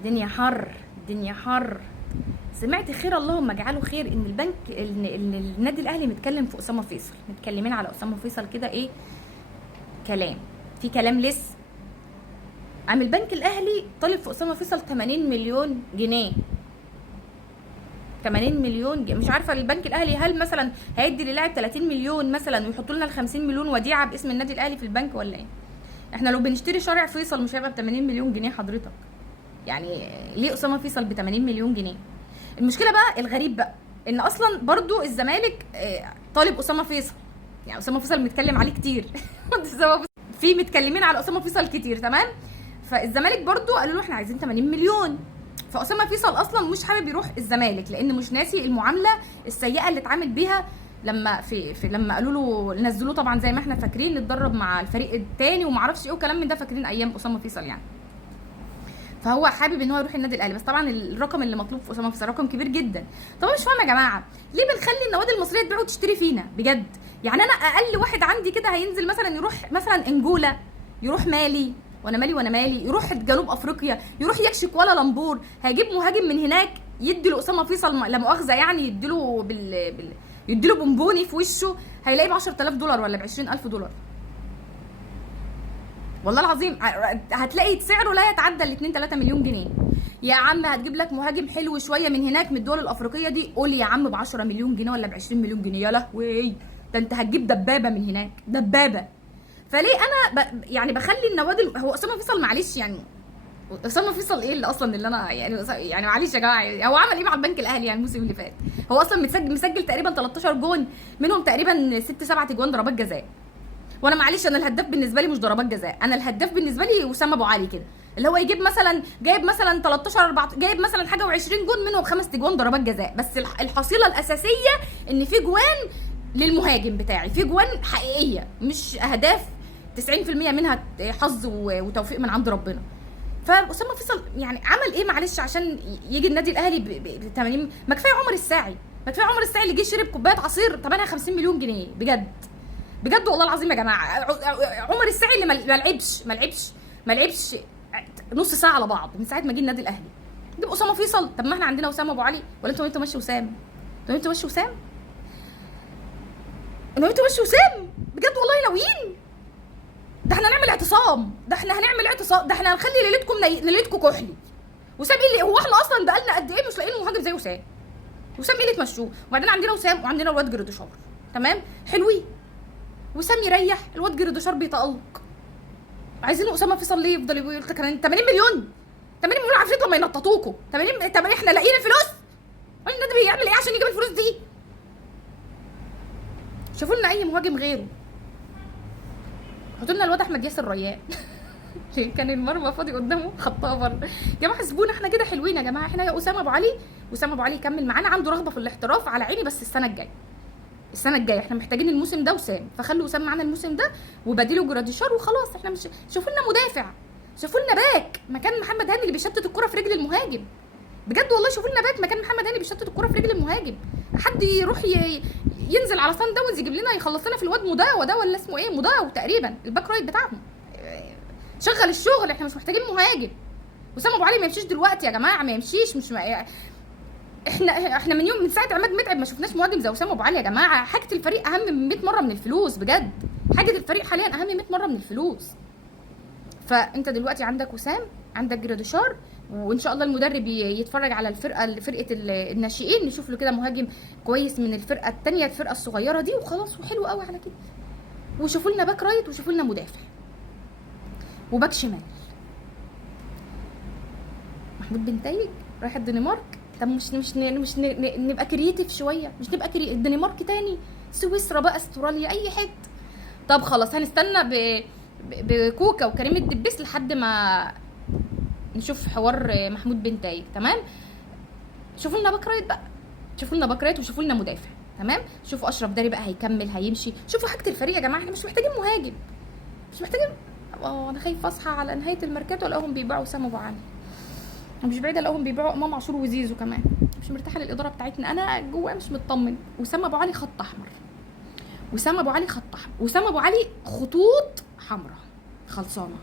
الدنيا حر، الدنيا حر. سمعت خير اللهم اجعله خير ان البنك إن النادي الاهلي متكلم في اسامه فيصل، متكلمين على اسامه فيصل كده ايه كلام، في كلام لسه. عم البنك الاهلي طالب في اسامه فيصل 80 مليون جنيه. 80 مليون جنيه. مش عارفه البنك الاهلي هل مثلا هيدي للاعب 30 مليون مثلا ويحطوا لنا ال 50 مليون وديعه باسم النادي الاهلي في البنك ولا ايه؟ احنا لو بنشتري شارع فيصل مش هيبقى ب 80 مليون جنيه حضرتك. يعني ليه اسامه فيصل ب 80 مليون جنيه؟ المشكله بقى الغريب بقى ان اصلا برضو الزمالك طالب اسامه فيصل. يعني اسامه فيصل متكلم عليه كتير. في متكلمين على اسامه فيصل كتير، تمام. فالزمالك برضو قالوا له احنا عايزين 80 مليون. فاسامه فيصل اصلا مش حابب يروح الزمالك لان مش ناسي المعامله السيئه اللي اتعامل بيها لما لما قالوا له نزلوه طبعا زي ما احنا فاكرين نتدرب مع الفريق الثاني وما اعرفش ايه وكلام من ده، فاكرين ايام اسامه فيصل يعني. فهو حابب ان هو يروح النادي الاهلي، بس طبعا الرقم اللي مطلوب في اسامه فيصل رقم كبير جدا. طب مش فاهمه يا جماعه ليه بنخلي النوادي المصريه تبيع وتشتري فينا بجد؟ يعني انا اقل واحد عندي كده هينزل مثلا يروح مثلا انجولا، يروح مالي، وانا مالي وانا مالي، يروح جنوب افريقيا، يروح يكشف كوالالمبور، هيجيب مهاجم من هناك يدي له اسامه فيصل لا مؤاخذه يعني يديله يديله بونبوني في وشه، هيلاقيه ب 10000 دولار ولا ب 20000 دولار. والله العظيم هتلاقي سعره لا يتعدى ال 2 3 مليون جنيه. يا عم هتجيب لك مهاجم حلو شويه من هناك من الدول الافريقيه دي، قول يا عم ب 10 مليون جنيه ولا ب 20 مليون جنيه. يا لهوي، ده انت هتجيب دبابه من هناك، دبابه. فليه انا يعني بخلي النوادي هو اسامه فيصل معلش يعني اسامه فيصل ايه اللي اصلا اللي انا يعني معلش يا جماعه، هو عمل ايه مع البنك الاهلي يعني الموسم اللي فات؟ هو اصلا مسجل تقريبا 13 جون، منهم تقريبا 6 7 جوان ضربات جزاء. وانا معلش انا الهداف بالنسبه لي مش ضربات جزاء، انا الهداف بالنسبه لي وسام ابو علي كده، اللي هو يجيب مثلا جايب مثلا 13 14 جايب مثلا حاجه و20 جون منهم 5 جوان ضربات جزاء. بس الحصيله الاساسيه ان في جوان للمهاجم بتاعي، في جوان حقيقيه مش اهداف 90% منها حظ وتوفيق من عند ربنا. فاسامه فيصل يعني عمل ايه معلش عشان يجي النادي الاهلي ب 80؟ ما كفايه عمر الساعي، ما كفايه عمر الساعي اللي جه شرب كوبايه عصير ثمنها 50 مليون جنيه بجد. بجد والله العظيم يا جماعه، عمر الساعي اللي ما لعبش نص ساعه على بعض من ساعه ما جه النادي الاهلي. ده اسامه فيصل. طب ما احنا عندنا وسام ابو علي، ولا انتوا ماشي وسام؟ انتوا ماشي وسام؟ انتوا ماشي وسام بجد والله ناويين؟ ده احنا هنعمل اعتصام، ده احنا هنعمل اعتصام، ده احنا هنخلي ليلتكم كحلي. وسام ايه اللي هو احنا اصلا بقالنا قد ايه مش لاقيين مهاجم زي وسام؟ وسام ايه اللي تمشوه؟ وبعدين عندنا وسام وعندنا الواد جريديشار، تمام حلوين. وسام يريح، الواد جريديشار بيتالق. عايزين اسامه فيصل ليه يفضل يقول 80 مليون؟ 80 مليون عفريت لما ينططوكوا 80 احنا لاقيين الفلوس؟ النادي بيعمل ايه عشان يجيب الفلوس دي؟ شوفوا لنا اي مهاجم غيره، حطوا لنا الواد احمد ياسر ريان. كان المرمى فاضي قدامه خطها بره. يا جماعه حسبونا احنا كده حلوين يا جماعه، احنا يا اسامه ابو علي. واسامه ابو علي يكمل معانا، عنده رغبه في الاحتراف على عيني، بس السنه الجايه احنا محتاجين الموسم ده وسام، فخلوا وسام معانا الموسم ده وبديله جراديشار وخلاص. احنا مش شوفوا لنا مدافع، شوفوا لنا باك مكان محمد هاني اللي بيشتت الكره في رجل المهاجم. بجد والله شوفوا لنا باك مكان محمد هاني بيشتت الكره في رجل المهاجم. حد يروح ينزل على صن داونز يجيب لنا يخلص لنا في الواد مداو ده ولا اسمه ايه، مداو تقريبا الباك رايت بتاعهم. شغل الشغل، احنا مش محتاجين مهاجم. وسام ابو علي ما يمشيش دلوقتي يا جماعه، ما يمشيش. مش احنا من ساعه عماد متعب ما شفناش مهاجم زي وسام ابو علي يا جماعه. حاجه الفريق اهم 100 مره من الفلوس بجد، حاجه الفريق حاليا اهم 100 مره من الفلوس. فانت دلوقتي عندك وسام، عندك جراديشار، وان شاء الله المدرب يتفرج على فرقه الناشئين، نشوف له كده مهاجم كويس من الفرقه الثانيه الفرقه الصغيره دي وخلاص، وحلو قوي على كده. وشوفوا لنا باك رايت وشوفوا لنا مدافع وباك شمال. محمود بنتايج رايح الدنمارك. طب مش نبقى كرييتيف شويه؟ مش نبقى الدنمارك تاني، سويسرا بقى، استراليا، اي حته. طب خلاص هنستنى بكوكا وكريم الدبيس لحد ما نشوف حوار محمود بنتايج، تمام. شوفوا لنا باك رايت بقى، شوفوا لنا باك رايت وشوفوا لنا مدافع، تمام. شوفوا اشرف داري بقى هيكمل هيمشي. شوفوا حاجه الفريق يا جماعه، احنا مش محتاجين مهاجم، مش محتاجين. انا خايف اصحى على نهايه الميركاتو الاقيهم بيبيعوا وسام ابو علي، مش بعيده الاقيهم بيبيعوا امام عاشور وزيزو كمان. مش مرتاحه للاداره بتاعتنا، انا جوايا مش مطمن. وسام ابو علي خط احمر، وسام ابو علي خط احمر، وسام ابو علي خطوط حمراء خلصانه.